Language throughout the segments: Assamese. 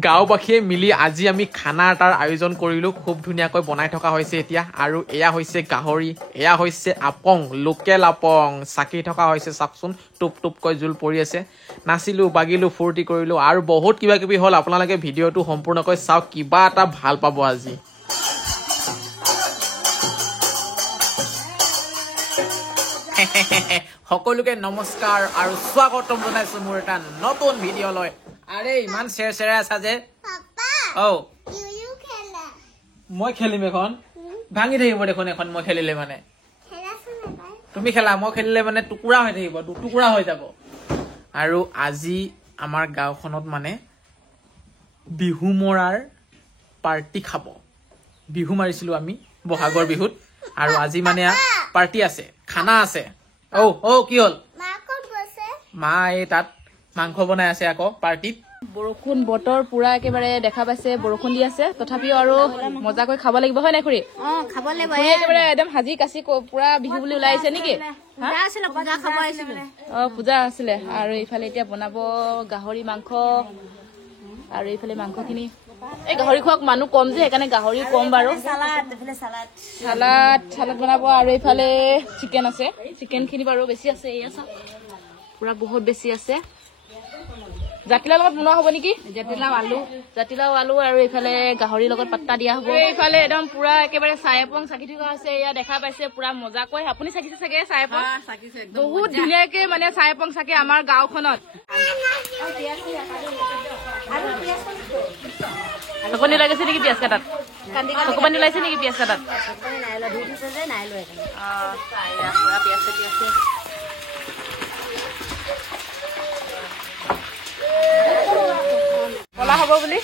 গাঁওবাসীয়ে মিলি আজি আমি খানা এটাৰ আয়োজন কৰিলো খুব ধুনীয়াকৈ বনাই থকা হৈছে এতিয়া আৰু এয়া হৈছে গাহৰি এয়া হৈছে আপং লোকেল আপং চাকি থকা হৈছে চাকচোন টুপ টুপকৈ জুল পৰি আছে নাচিলো বাগিলো ফুৰ্তি কৰিলো আৰু বহুত কিবা কিবি হল আপোনালোকে ভিডিঅটো সম্পূৰ্ণকৈ চাওক কিবা এটা ভাল পাব আজি সকলোকে নমস্কাৰ আৰু স্বাগতম জনাইছো মোৰ এটা নতুন ভিডিঅলৈ আৰে ইমান চেৰচেৰাই আছা যে পাপা মই খেলিম এখন ভাঙি থাকিব দেখোন এখন মই খেলিলে মানে তুমি খেলা মই খেলিলে মানে টুকুৰা হৈ থাকিব দুটুকুৰা হৈ যাব আৰু আজি আমাৰ গাঁওখনত মানে বিহু মৰাৰ পাৰ্টি খাব বিহু মাৰিছিলো আমি বহাগৰ বিহুত আৰু আজি মানে পাৰ্টি আছে খানা আছে ও কি হল মা এই তাত মাংস বনাই আছে আকৌ পাৰ্টিত বৰষুণ বতৰ পুৰা একেবাৰে দেখা পাইছে বৰষুণ দি আছে তথাপিও আৰু মজাকৈ খাব লাগিব হয় নাই খুৰী খাব লাগিব একেবাৰে একদম হাজি কাচি পুৰা বিহু বুলি ওলাই আহিছে নেকি পূজা আছিলে আৰু এইফালে এতিয়া বনাব গাহৰি মাংস আৰু এইফালে মাংসখিনি এই গাহৰি খোৱাক মানুহ কম যে সেইকাৰণে গাহৰি কম বাৰু চালাড বনাব আৰু এইফালে চিকেন আছে চিকেন খিনি বাৰু বেছি আছে এয়া চাওক পুৰা বহুত বেছি আছে জাতিলাও লগত বনোৱা হ'ব নেকি জাতিলাও আলু আৰু এইফালে গাহৰিৰ লগত পাত্তা দিয়া হ'ব এইফালে একদম পুৰা একেবাৰে চাইপং চাকি থকা আছে এয়া দেখা পাইছে পুৰা মজাকৈ আপুনি চাকিছে চাগে চাইপং বহুত ধুনীয়াকে মানে চাইপং চাকে আমাৰ গাঁওখনত চকনি লাগিছে নেকি পিয়াজ কাটাত চকনি ওলাইছে নেকি পিয়াজ কাটাত কলা হ'ব বুলি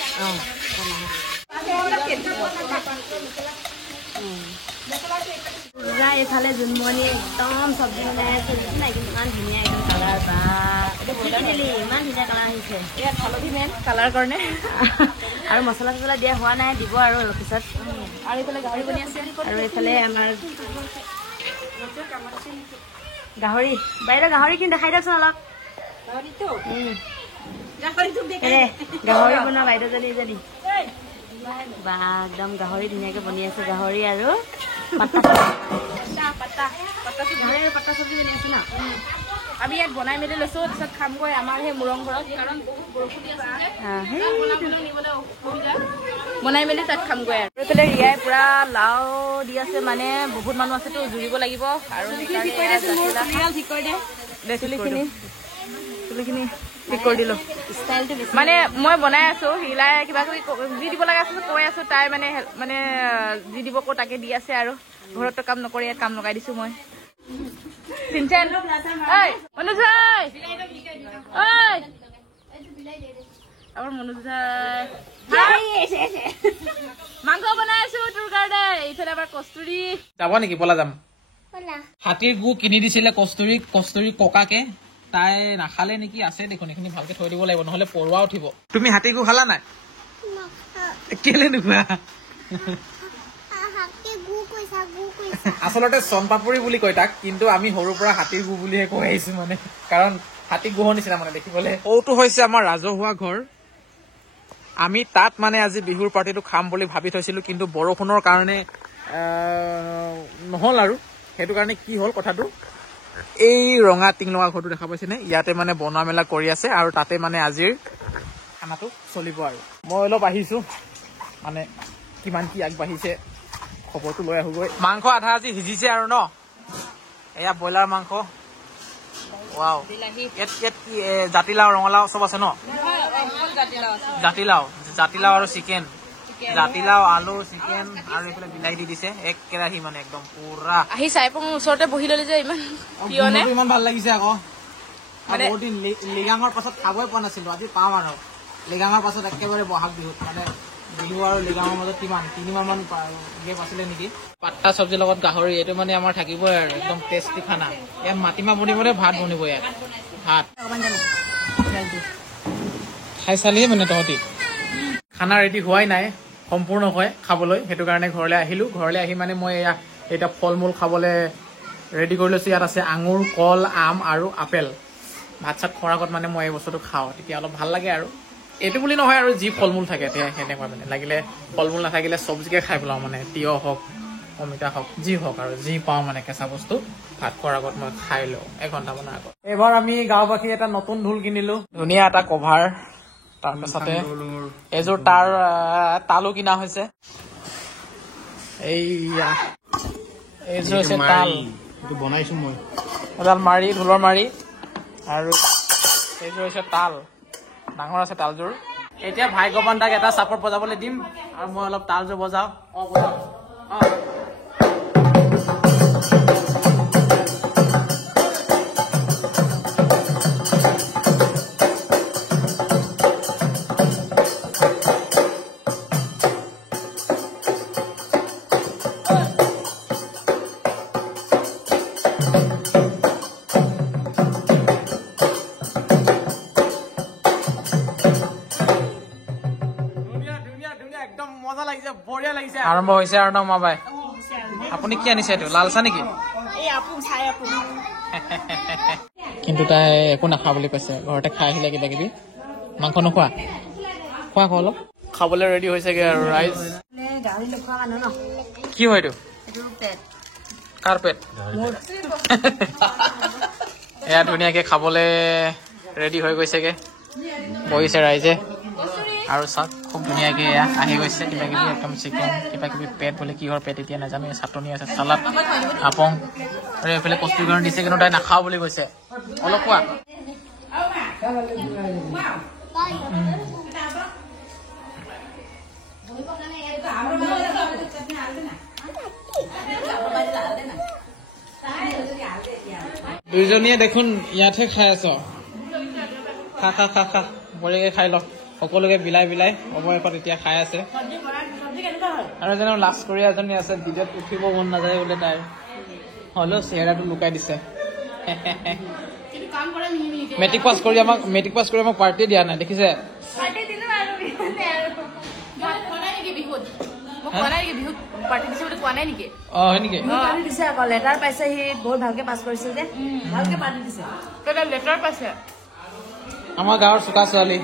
এইফালে জোনমণি একদম চব্জি বনাই আছে ইমান ধুনীয়া একদম কালাৰ বা ইমান ধুনীয়া কালাৰ আহিছে ইয়াত হালধি মেইন কালাৰ কাৰণে আৰু মছলা চছলা দিয়া হোৱা নাই দিব আৰু পিছত আৰু এইফালে গাহৰি বনি আছে আৰু এইফালে আমাৰ গাহৰি বাইদেউ গাহৰি কিন্তু দেখাই দিয়কচোন অলপ গাহৰি বনোৱা বাইদেউজনী এজনী বা একদম গাহৰি ধুনীয়াকে বনি আছে গাহৰি আৰু পাত্তা চব্জি বনি আছে ন আমি ইয়াত বনাই মেলি লৈছো তাৰপিছত খামগৈ আমাৰ সেই মুৰং ঘৰত কাৰণ বহুত বৰষুণ দি আছে বনাই মেলি তাত খামগৈ আৰু এইফালে ৰিয়াই পুৰা লাও দি আছে মানে বহুত মানুহ আছেতো জুৰিব লাগিব আৰু চুলিখিনি ঠিক কৰি দিলো মানে মই বনাই আছো হিলাই কিবা কিবি যি দিব লগা আছে কৈ আছো তাই মানে যি দিব কো তাকে দি আছে আৰু ঘৰততো কাম নকৰি ইয়াত কাম লগাই দিছো মই আমাৰ মাংস বনাই আছো তোৰ কাৰণে এইফালে আমাৰ কস্তুৰী যাব নেকি বলা যাম হাতীৰ গু কিনি দিছিলে কস্তুৰী ককাকে তাই নাখালে নেকি আছে দেখোন এইখিনি ভালকে থৈ দিব লাগিব নহলে পৰুৱা উঠিব তুমি হাতী গু খালা নাই কেলে নোখোৱা আচলতে চনপাপৰি বুলি কয় তাক কিন্তু আমি সৰুৰ পৰা হাতীৰ গু বুলিহে কৈ আহিছো মানে কাৰণ হাতী গুহৰ নিচিনা মানে দেখিবলৈ সৌটো হৈছে আমাৰ ৰাজহুৱা ঘৰ আমি তাত মানে আজি বিহুৰ পাৰ্টিটো খাম বুলি ভাবি থৈছিলো কিন্তু বৰষুণৰ কাৰণে নহল আৰু সেইটো কাৰণে কি হ'ল কথাটো এই ৰঙা টিং লগা ঘৰটো দেখা পাইছেনে ইয়াতে মানে বনোৱা মেলা কৰি আছে আৰু তাতে মানে আজিৰ খানাটো চলিব আৰু মই অলপ আহিছো মানে কিমান কি আগবাঢ়িছে খবৰটো লৈ আহোগৈ মাংস আধা আজি সিজিছে আৰু ন এয়া ব্ৰইলাৰ মাংস ৱাও ইয়াত কি জাতিলাও ৰঙালাও চব আছে ন জাতিলাও আৰু চিকেন জাতিলাও আলু চিকেন আৰু এইফালে বিলাহী দি দিছে এক কেৰাহী মানে একদম পুৰা আহি চাইপং ওচৰতে বহি ললি যে ইমান ভাল লাগিছে আকৌ বহুত দিন লিগাঙৰ পাছত খাবই পোৱা নাছিলো আজি পাম আৰু লিগাঙৰ পাছত একেবাৰে বহাগ বিহুত মানে বিহু আৰু লিগাঙৰ মাজত কিমান 3 মাহ মান গেপ আছিলে নেকি পাত্তা চব্জিৰ লগত গাহৰি এইটো মানে আমাৰ থাকিবই আৰু একদম টেষ্টি খানা ইয়াত মাটিমাহ বনিব ভাত বনিব ইয়াত ভাত খাই চালিয়ে মানে তহঁতি খানা ৰেডি হোৱাই নাই সম্পূৰ্ণ হয় খাবলৈ সেইটো কাৰণে ঘৰলৈ আহিলো ঘৰলৈ আহি মানে মই এতিয়া ফল মূল খাবলৈ ৰেডি কৰি লৈছো ইয়াত আছে আঙুৰ কল আম আৰু আপেল ভাত চাত খোৱাৰ আগত মানে মই এই বস্তুটো খাওঁ তেতিয়া অলপ ভাল লাগে আৰু এইটো বুলি নহয় আৰু যি ফল মূল থাকে সেনেকুৱা মানে লাগিলে ফল মূল নাথাকিলে চব্জিকে খাই পেলাওঁ মানে তিয়হ হওক অমিতা হওক যি হওক আৰু যি পাওঁ মানে কেঁচা বস্তু ভাত খোৱাৰ আগত মই খাই লওঁ এঘণ্টামানৰ আগত। এইবাৰ আমি গাঁওবাসী এটা নতুন ঢোল কিনিলো, ধুনীয়া এটা কভাৰ, তাৰপিছতে এযোৰ তালো কিনা হৈছে। এইয়া এইযোৰ হৈছে তাল বনাইছো মই, এডাল মাৰি ঢোলৰ মাৰি, আৰু এইযোৰ হৈছে তাল, ডাঙৰ আছে তালযোৰ। এতিয়া ভাগ্যৱান দাক এটা চাপৰ্ট বজাবলৈ দিম আৰু মই অলপ তালযোৰ বজাওঁ। একদম মজা লাগিছে, বঢ়িয়া লাগিছে। আৰম্ভ হৈছে আৰু ন মাবাই। আপুনি কি আনিছে এইটো লাল চাহ নেকি? কিন্তু তাই একো নাখা বুলি কৈছে, ঘৰতে খাই আহিলে কিবা কিবি। মাংস নোখোৱা? খোৱা খোৱা অলপ। খাবলৈ ৰেডি হৈছেগে আৰু ৰাইজ। কি হয় এইটো? কাৰ পেট? এয়া ধুনীয়াকে খাবলৈ ৰেডি হৈ গৈছেগে, বহিছে ৰাইজে। আৰু চাওক খুব ধুনীয়াকে এয়া আহি গৈছে কিবা কিবি একদম চিকেন কিবা কিবি পেট বোলে কিহৰ পেট এতিয়া নাজানো, চাটনি আছে, চালাড, আপং, আৰু এইফালে কস্তুৰীকৰণ দিছে কিন্তু তাই নাখাওঁ বুলি কৈছে। অলপ খোৱা। দুইজনীয়ে দেখোন ইয়াতহে খাই আছ, খা খা খা খা বঢ়িয়াকে খাই ল। সকলোকে বিলাই বিলাই অৱশেষত এতিয়া খাই আছে। আৰু এজনী লাষ্ট কৰি এজনী আছে, ভিডিঅ'ত উঠিব মন নাযায় বোলে তাইৰ, হ'লেও চেহেৰাটো লুকাই দিছে। মেট্ৰিক পাছ কৰি আমাক পাৰ্টি দিয়া নাই দেখিছে। হয় নেকি? দিছে আকৌ লেটাৰ পাইছে, সি বহুত ভালকে পাছ কৰিছে যে ভালকে পাৰ্টি দিছে। লেটাৰ পাইছে আমাৰ গাঁৱৰ চোকা ছোৱালী।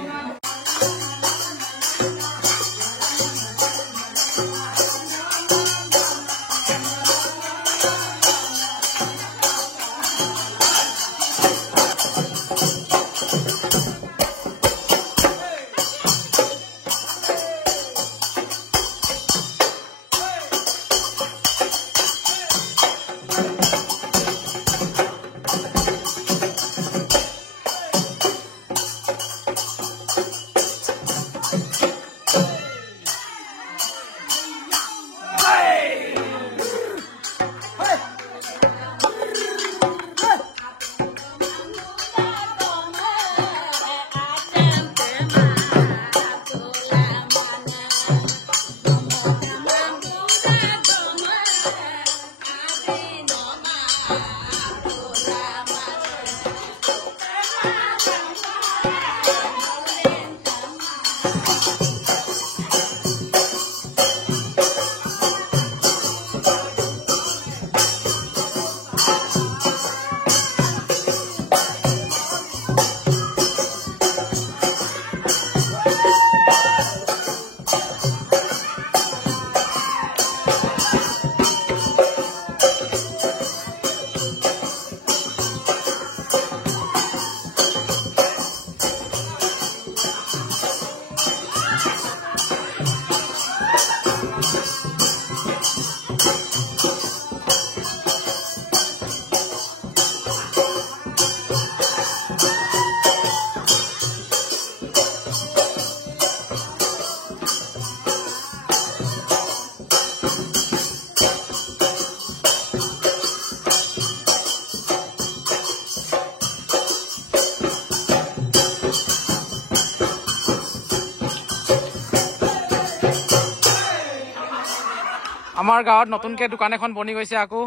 আমাৰ গাঁৱত নতুনকে দোকান এখন বনি গৈছে আকৌ,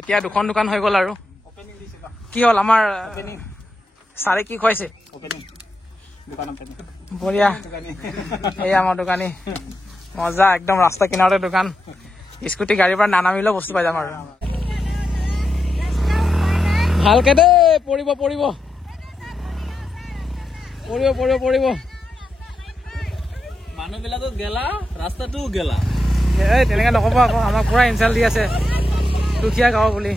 এতিয়া দুখন দোকান হৈ গ'ল। আৰু কি হ'ল আমাৰ ছাৰে কি খুৱাইছে? বঢ়িয়া, এই আমাৰ দোকানী মজা, একদম ৰাস্তা কিনাৰতে দোকান, স্কুটি গাড়ীৰ পৰা নানামিলেও বস্তু পাই যাম। আৰু ভালকে দেই, পৰিব পৰিব পৰিব পৰিব পৰিব। মানুহবিলাকো গেলা ৰাস্তাটোও গেলা এই তেনেকে নক'ব আকৌ আমাক পুৰা ইনচাল্ট দি আছে দুখীয়া গাঁও বুলি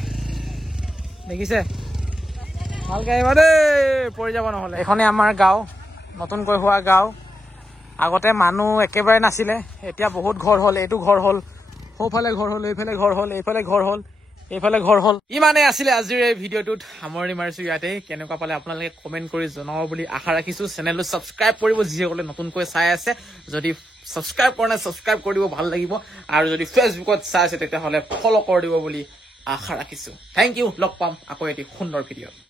দেখিছে ভালকে আহিবা দেই পৰি যাব নহ'লে এইখনে আমাৰ গাঁও নতুনকৈ হোৱা গাঁও আগতে মানুহ একেবাৰে নাছিলে এতিয়া বহুত ঘৰ হ'ল এইটো ঘৰ হ'ল সোঁফালে ঘৰ হ'ল এইফালে ঘৰ হ'ল এইফালে ঘৰ হ'ল এইফালে ঘৰ হ'ল ইমানেই আছিলে আজিৰ এই ভিডিঅ'টোত সামৰণি মাৰিছোঁ ইয়াতে কেনেকুৱা পালে আপোনালোকে কমেণ্ট কৰি জনাব বুলি আশা ৰাখিছোঁ চেনেলটো ছাবস্ক্ৰাইব কৰিব যিসকলে নতুনকৈ চাই আছে যদি ছাবস্ক্ৰাইব কৰা নাই ছাবস্ক্ৰাইব কৰি দিব ভাল লাগিব আৰু যদি ফেচবুকত চাই আছে তেতিয়াহ'লে ফ'ল' কৰি দিব বুলি আশা ৰাখিছোঁ থেংক ইউ লগ পাম আকৌ এটি সুন্দৰ ভিডিঅ'ত